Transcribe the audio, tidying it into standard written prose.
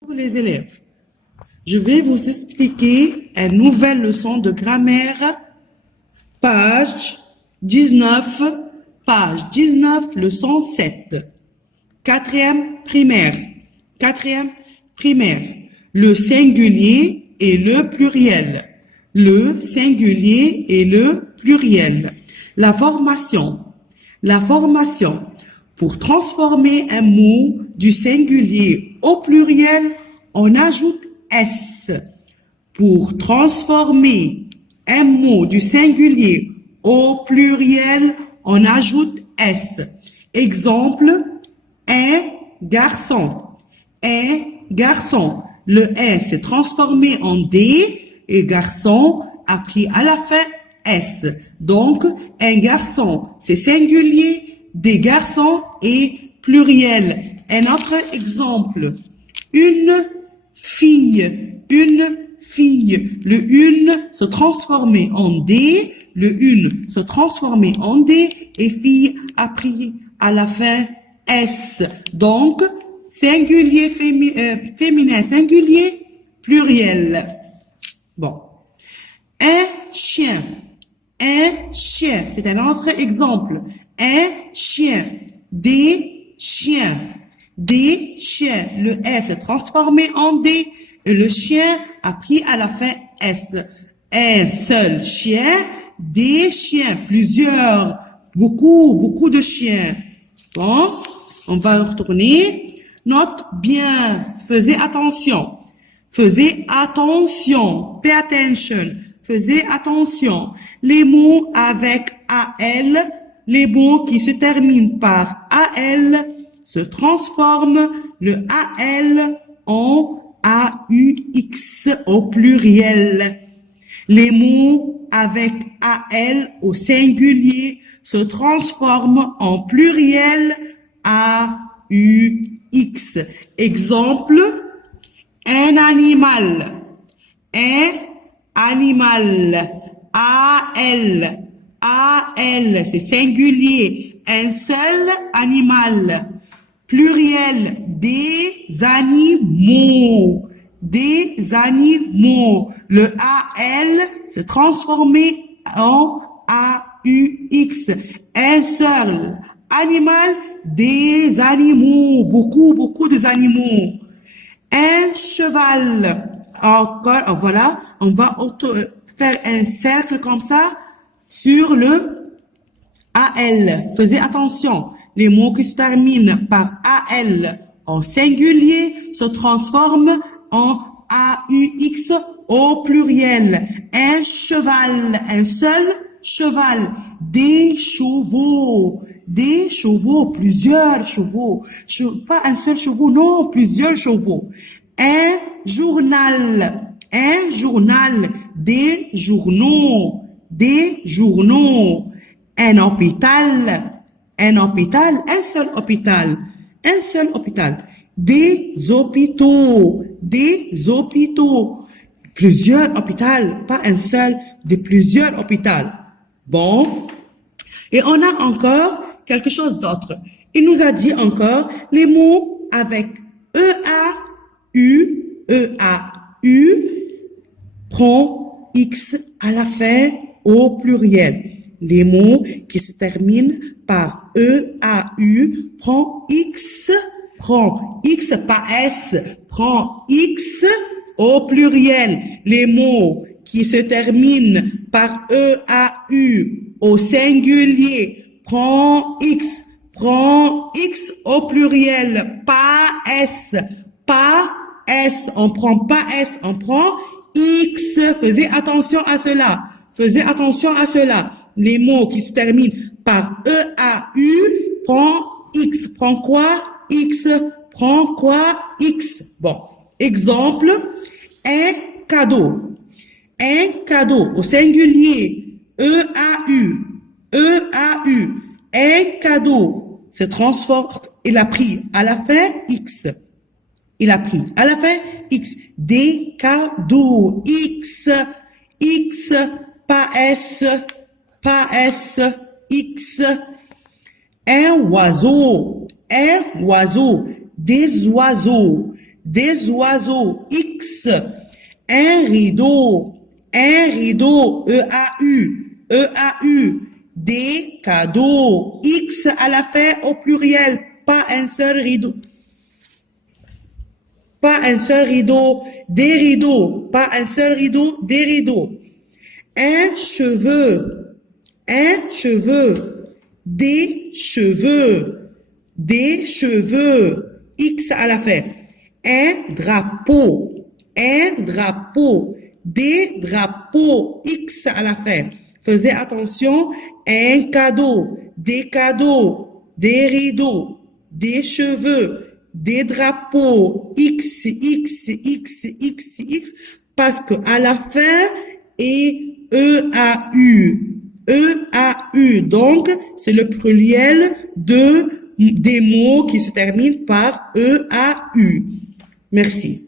Pour les élèves, je vais vous expliquer une nouvelle leçon de grammaire, page 19, leçon 7. Quatrième primaire. Le singulier et le pluriel. Le singulier et le pluriel. La formation. Pour transformer un mot du singulier au pluriel, on ajoute S. Pour transformer un mot du singulier au pluriel, on ajoute S. Exemple, un garçon. Le S s'est transformé en D et garçon a pris à la fin S. Donc, un garçon, c'est singulier, des garçons et pluriel. Un autre exemple, une fille. Le une se transformait en D, et fille a pris à la fin S. Donc, singulier féminin, singulier, pluriel. Bon. Un chien, c'est un autre exemple. Un chien, des chiens. Le S est transformé en D et le chien a pris à la fin S. Un seul chien, des chiens, plusieurs, beaucoup de chiens. Bon, on va retourner. Note bien, faites attention. Pay attention. Faisez attention. Les mots avec AL, les mots qui se terminent par AL, se transforment le AL en AUX au pluriel. Les mots avec AL au singulier se transforment en pluriel AUX. Exemple, un animal. AL, c'est singulier. Un seul animal. Pluriel, des animaux. Le AL se transformé en AUX. Un seul animal, des animaux. Beaucoup des animaux. Un cheval. Encore, voilà, on va faire un cercle comme ça sur le AL. Faites attention, les mots qui se terminent par AL en singulier se transforment en AUX au pluriel. Un cheval, un seul cheval. Des chevaux, plusieurs chevaux. Pas un seul chevaux, non, plusieurs chevaux. Un journal, des journaux. Un hôpital, un seul hôpital. Des hôpitaux. Plusieurs hôpitaux, pas un seul, plusieurs hôpitaux. Bon. Et on a encore quelque chose d'autre. Il nous a dit encore les mots avec EAU, prend X à la fin au pluriel. Les mots qui se terminent par EAU prend X, pas S, prend X au pluriel. Les mots qui se terminent par EAU au singulier prend X au pluriel, pas S, on prend pas S, on prend X. Faites attention à cela. Les mots qui se terminent par EAU prend X. Prend quoi? X. Bon. Exemple, un cadeau au singulier, EAU. Un cadeau se transforme, il a pris à la fin X. Des cadeaux, X, pas S, X. Un oiseau, des oiseaux, des oiseaux, X, un rideau, E-A-U, des cadeaux, X à la fin au pluriel, pas un seul rideau. Pas un seul rideau, des rideaux, pas un seul rideau, des rideaux. Un cheveu, des cheveux, X à la fin. Un drapeau, des drapeaux, X à la fin. Faisez attention, un cadeau, des rideaux, des cheveux, des drapeaux, X, parce que à la fin, est E-A-U. Donc, c'est le pluriel des mots qui se terminent par E-A-U. Merci.